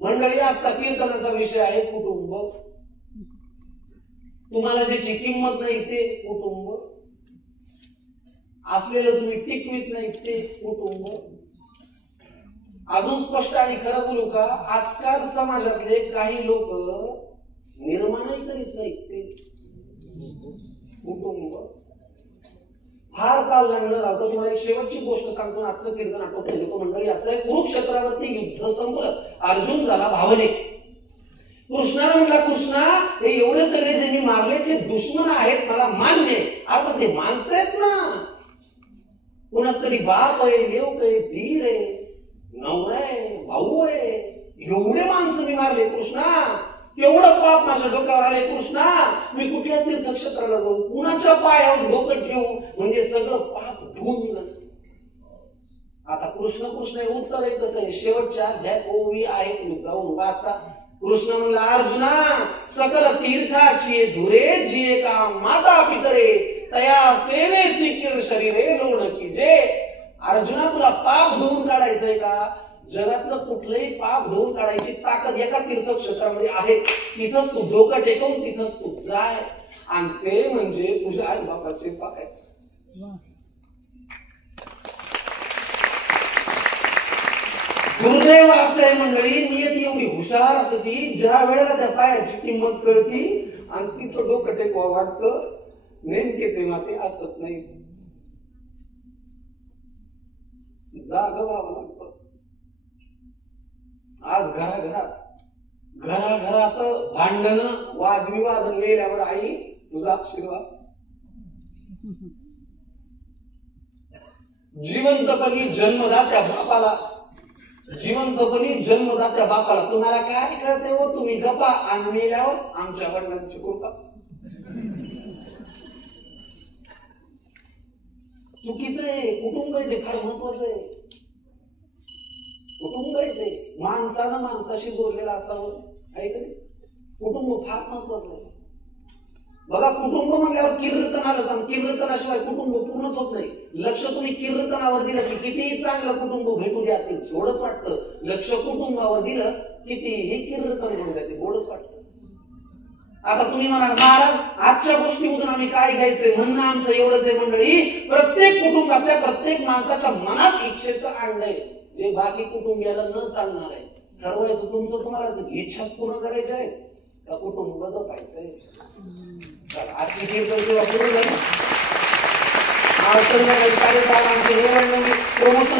मंडळी, आजचा कीर्तनाचा विषय आहे कुटुंब. तुम्हाला ज्याची किंमत नाही ते कुटुंब, असलेलं तुम्ही टिकवीत नाही ते कुटुंब. अजून स्पष्ट आणि खरं बोलू का, आजकाल समाजातले काही लोक निर्माणही करीत नाहीत ते कुटुंब. फार काल लागणार होतं. तुम्हाला एक शेवटची गोष्ट सांगतो, आजचं कीर्तन आटोपून घेतो. मंडळी, असं आहे, कुरुक्षेत्रावरती युद्ध संपलं, अर्जुन झाला भावनिक. कृष्णाने म्हणला, कृष्णा, हे एवढे सगळे जे मी मारले ते दुश्मन आहेत, मला मान्य आहे. अरे ते माणसं आहेत ना, कोणाच तरी बाप आहे, लेक आहे, धीर आहे, नवरा आहे, भाऊ आहे, एवढे माणसं मी मारले कृष्णा. केवढं पाप माझ्या डोक्यावर आले कृष्णा. मी कुठल्या तीर्थक्षेत्राला जाऊ, कुणाच्या पायावर डोकं ठेवू, म्हणजे सगळं पाप धुवून निघत. आता कृष्ण कृष्ण उत्तर आहे कसं आहे, शेवटच्या अध्यायात ओवी आहे, तुम्ही जाऊन वाचा. कृष्ण म्हणला, अर्जुना, सकल तीर्थाची धुरे जिये का माता पितरे, तया सेवे सिकीर शरीरे लोण की जे. अर्जुना, तुला पाप धुवून काढायचंय का? जगातलं कुठलंही पाप धुवून काढायची ताकद एका तीर्थक्षेत्रामध्ये आहे. तिथंच तू डोकं टेकवून तिथंच तू जाय, आणि ते म्हणजे तुझ्या आई बापाचे पाय. दुर्दैव असं आहे मंडळी, नियती एवढी हुशार असती, ज्या वेळेला त्या पायाची किंमत कळती आणि तिथं डोकं टेकवा वाटतं, नेमके तेव्हा ते असत नाही. जाग व्हावं लागतं. आज घराघरात भांडण, वादविवाद मेल्यावर आई तुझा आशीर्वाद. जिवंतपणी जन्मदात्या बापाला, जिवंतपणी जन्मदात्या बापाला तुम्हाला काय कळते हो, तुम्ही गप्पा, आणि मेल्यावर आमच्या वडिलांची कृपा. चुकीचं आहे. कुटुंब आहे ते फार महत्वाचं आहे. कुटुंब आहे ते माणसानं माणसाशी जोडलेलं असावं, आहे का नाही? कुटुंब फार महत्वाचं आहे. बघा, कुटुंब म्हणल्यावर कीर्तनाला सांग, कीर्तनाशिवाय कुटुंब पूर्णच होत नाही. लक्ष तुम्ही कीर्तनावर दिलं की कितीही चांगलं कुटुंब भेटू द्या, ते जोडच वाटतं. लक्ष कुटुंबावर दिलं कितीही कीर्तन भेटू द्या, ते गोडच वाटतं. आता तुम्ही म्हणाल, महाराज, आजच्या गोष्टीमधून आम्ही काय घ्यायचंय? म्हणणं आमचं एवढंच आहे मंडळी, प्रत्येक कुटुंबातल्या प्रत्येक माणसाच्या मनात इच्छेचं अंड आहे, जे बाकी कुटुंबियाला न चालणार आहे. ठरवायचं तुमचं, तुम्हाला इच्छाच पूर्ण करायच्या आहेत का कुटुंब जपायचंय? आजची कीर्तन सेवा पूर्ण झाली. प्रमोशन